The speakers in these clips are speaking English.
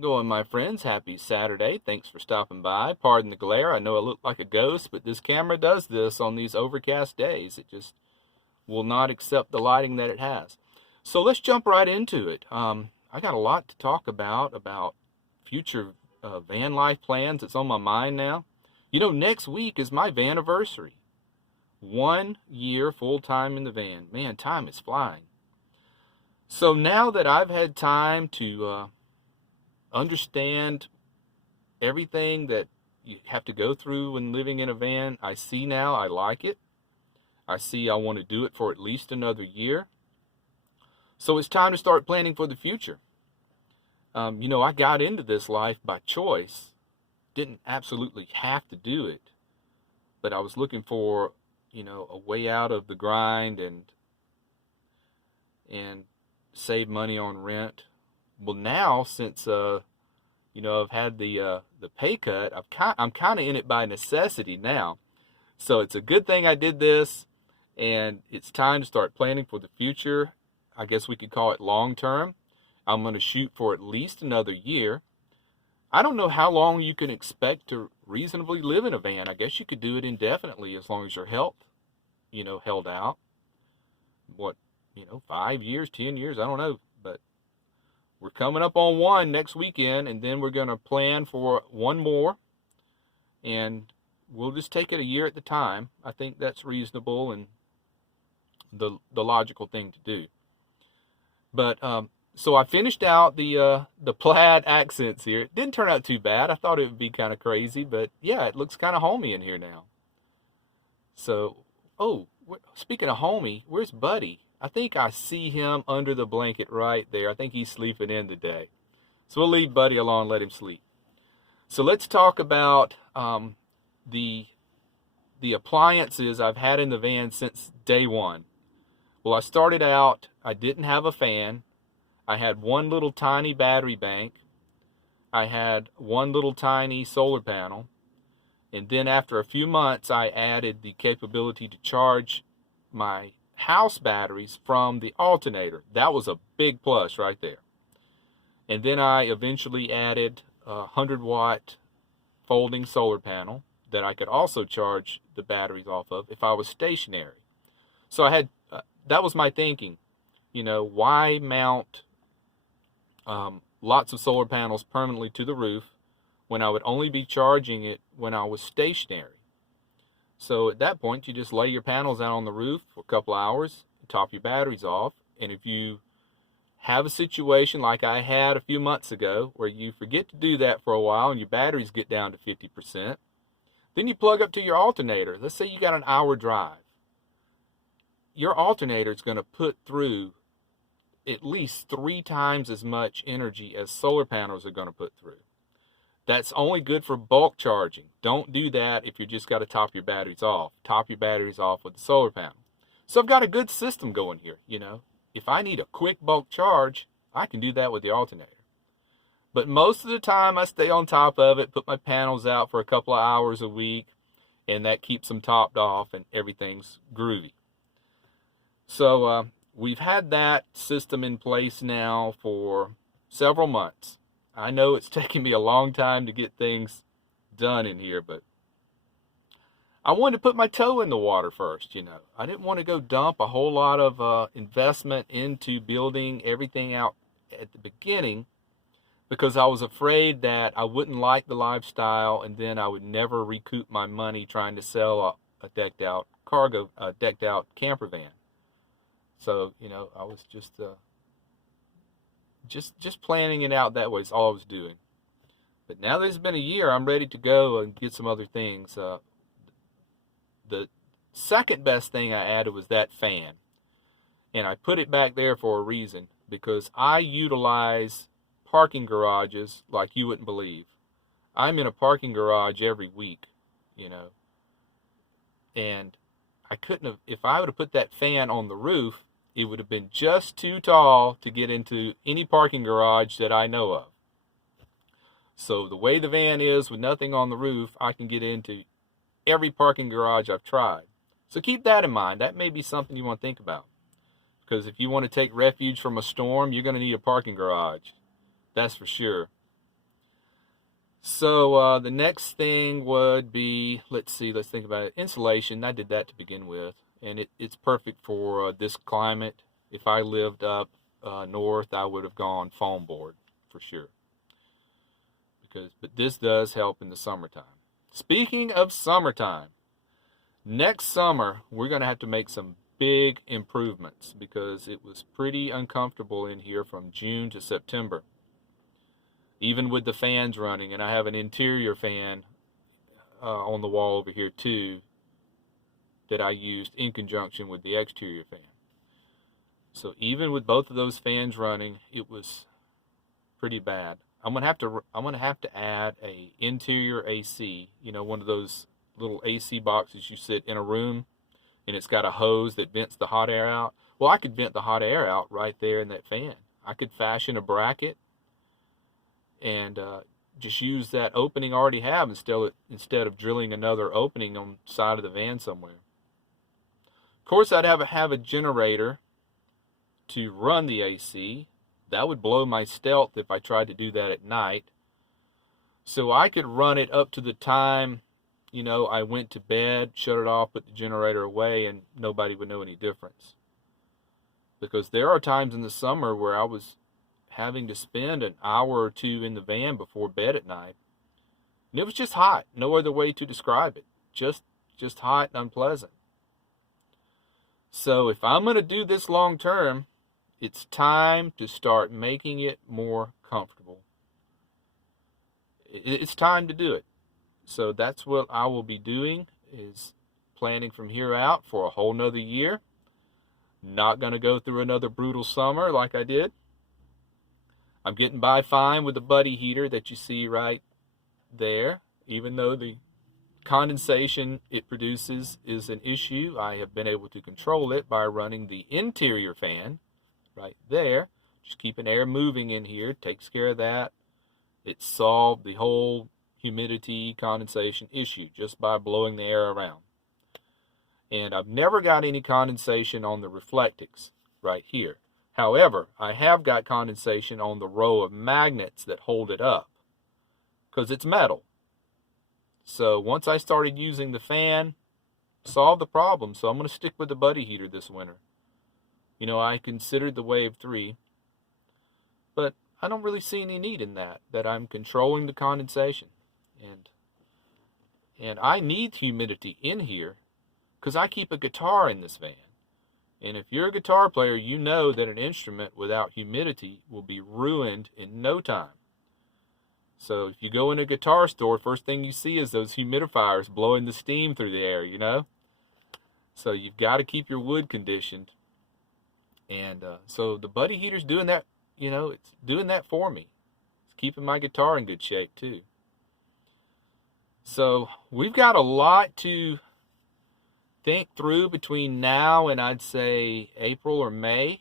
it going, my friends? Happy Saturday. Thanks for stopping by. Pardon the glare. I know I look like a ghost, but this camera does this on these overcast days. It just will not accept the lighting that it has. So let's jump right into it. I got a lot to talk about future van life plans. It's on my mind now. You know, next week is my van anniversary. 1 year full-time in the van. Man, time is flying. So now that I've had time to understand everything that you have to go through when living in a van, I see now I like it. I see I want to do it for at least another year. So it's time to start planning for the future. You know, I got into this life by choice. Didn't absolutely have to do it. But I was looking for, you know, a way out of the grind and save money on rent. Well, now since you know, I've had the pay cut, I'm kind of in it by necessity now. So it's a good thing I did this, and it's time to start planning for the future. I guess we could call it long term. I'm going to shoot for at least another year. I don't know how long you can expect to reasonably live in a van. I guess you could do it indefinitely as long as your health, you know, held out. What, you know, 5 years, 10 years, I don't know. But we're coming up on one next weekend, and then we're going to plan for one more. And we'll just take it a year at the time. I think that's reasonable and the logical thing to do. But so I finished out the plaid accents here. It didn't turn out too bad. I thought it would be kind of crazy, but yeah, it looks kind of homey in here now. So, oh, speaking of homey, where's Buddy? I think I see him under the blanket right there. I think he's sleeping in today. So we'll leave Buddy alone, let him sleep. So let's talk about the appliances I've had in the van since day one. Well, I started out, I didn't have a fan. I had one little tiny battery bank. I had one little tiny solar panel. And then after a few months, I added the capability to charge my house batteries from the alternator. That was a big plus right there. And then I eventually added a 100-watt folding solar panel that I could also charge the batteries off of if I was stationary. So I had that was my thinking. You know, why mount lots of solar panels permanently to the roof when I would only be charging it when I was stationary? So at that point, you just lay your panels out on the roof for a couple hours, top your batteries off, and if you have a situation like I had a few months ago where you forget to do that for a while and your batteries get down to 50%, then you plug up to your alternator. Let's say you got an hour drive. Your alternator is going to put through at least 3 times as much energy as solar panels are going to put through. That's only good for bulk charging. Don't do that if you just got to top your batteries off. Top your batteries off with the solar panel. So I've got a good system going here, you know. If I need a quick bulk charge, I can do that with the alternator. But most of the time I stay on top of it, put my panels out for a couple of hours a week, and that keeps them topped off and everything's groovy. So we've had that system in place now for several months. I know it's taking me a long time to get things done in here, but I wanted to put my toe in the water first, you know. I didn't want to go dump a whole lot of investment into building everything out at the beginning because I was afraid that I wouldn't like the lifestyle and then I would never recoup my money trying to sell a decked out camper van. So, you know, I was just planning it out that way is all I was doing. But now that it's been a year, I'm ready to go and get some other things. The second best thing I added was that fan. And I put it back there for a reason, because I utilize parking garages like you wouldn't believe. I'm in a parking garage every week, you know. And I couldn't have, if I would have put that fan on the roof, it would have been just too tall to get into any parking garage that I know of. So the way the van is with nothing on the roof, I can get into every parking garage I've tried. So keep that in mind. That may be something you want to think about. Because if you want to take refuge from a storm, you're going to need a parking garage. That's for sure. So the next thing would be, let's think about it. Insulation. I did that to begin with, and it's perfect for this climate. If I lived up north, I would have gone foam board for sure. But this does help in the summertime. Speaking of summertime, next summer we're going to have to make some big improvements because it was pretty uncomfortable in here from June to September, even with the fans running. And I have an interior fan on the wall over here too that I used in conjunction with the exterior fan. So even with both of those fans running, it was pretty bad. I'm gonna have to add a interior AC. You know, one of those little AC boxes you sit in a room, and it's got a hose that vents the hot air out. Well, I could vent the hot air out right there in that fan. I could fashion a bracket and just use that opening I already have instead of drilling another opening on the side of the van somewhere. Of course, I'd have a generator to run the AC. That would blow my stealth if I tried to do that at night. So I could run it up to the time, you know, I went to bed, shut it off, put the generator away, and nobody would know any difference. Because there are times in the summer where I was having to spend an hour or two in the van before bed at night. And it was just hot. No other way to describe it. Just hot and unpleasant. So if I'm going to do this long term, it's time to start making it more comfortable. It's time to do it. So that's what I will be doing, is planning from here out for a whole nother year. Not going to go through another brutal summer like I did. I'm getting by fine with the buddy heater that you see right there. Even though the condensation it produces is an issue, I have been able to control it by running the interior fan right there. Just keeping air moving in here takes care of that. It solved the whole humidity condensation issue just by blowing the air around. And I've never got any condensation on the reflectix right here. However, I have got condensation on the row of magnets that hold it up because it's metal. So once I started using the fan, solved the problem. So I'm going to stick with the buddy heater this winter. You know, I considered the Wave 3, but I don't really see any need in that I'm controlling the condensation. And I need humidity in here because I keep a guitar in this van. And if you're a guitar player, you know that an instrument without humidity will be ruined in no time. So if you go in a guitar store, first thing you see is those humidifiers blowing the steam through the air, you know? So you've got to keep your wood conditioned. And so the buddy heater's doing that, you know, it's doing that for me. It's keeping my guitar in good shape too. So we've got a lot to think through between now and I'd say April or May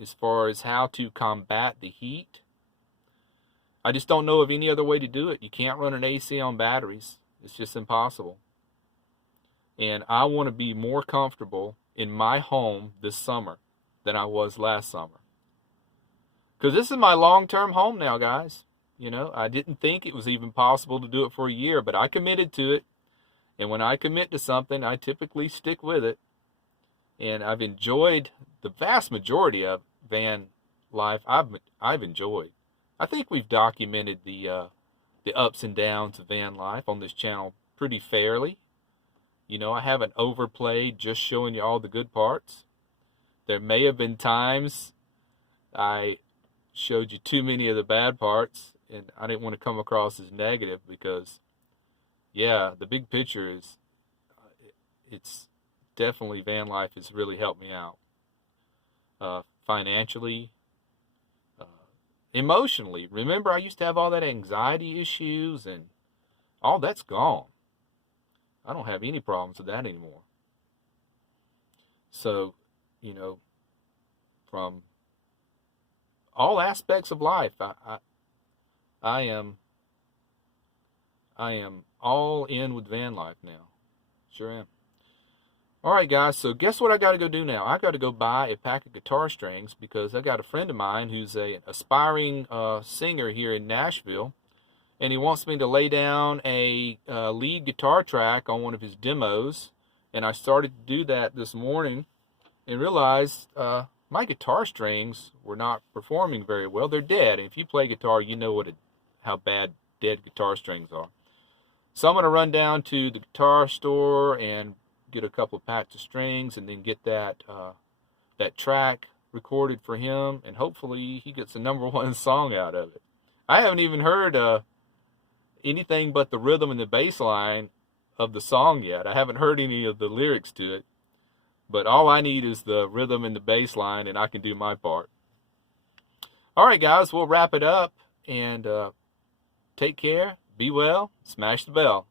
as far as how to combat the heat. I just don't know of any other way to do it. You can't run an AC on batteries. It's just impossible. And I want to be more comfortable in my home this summer than I was last summer. Because this is my long-term home now, guys. You know, I didn't think it was even possible to do it for a year, but I committed to it. And when I commit to something, I typically stick with it. And I've enjoyed the vast majority of van life. I've enjoyed. I think we've documented the ups and downs of van life on this channel pretty fairly. You know, I haven't overplayed just showing you all the good parts. There may have been times I showed you too many of the bad parts, and I didn't want to come across as negative because, yeah, the big picture is, it's definitely van life has really helped me out. Financially, emotionally. Remember, I used to have all that anxiety issues, and all that's gone. I don't have any problems with that anymore. So, you know, from all aspects of life, I am all in with van life now. Sure am. All right, guys, so guess what I got to go do now? I got to go buy a pack of guitar strings because I got a friend of mine who's an aspiring singer here in Nashville, and he wants me to lay down a lead guitar track on one of his demos. And I started to do that this morning and realized my guitar strings were not performing very well. They're dead. And if you play guitar, you know how bad dead guitar strings are. So I'm going to run down to the guitar store and get a couple of packs of strings and then get that track recorded for him, and hopefully he gets a #1 song out of it. I haven't even heard anything but the rhythm and the bass line of the song yet. I haven't heard any of the lyrics to it, but all I need is the rhythm and the bass line, and I can do my part. All right, guys, we'll wrap it up, and take care, be well, smash the bell.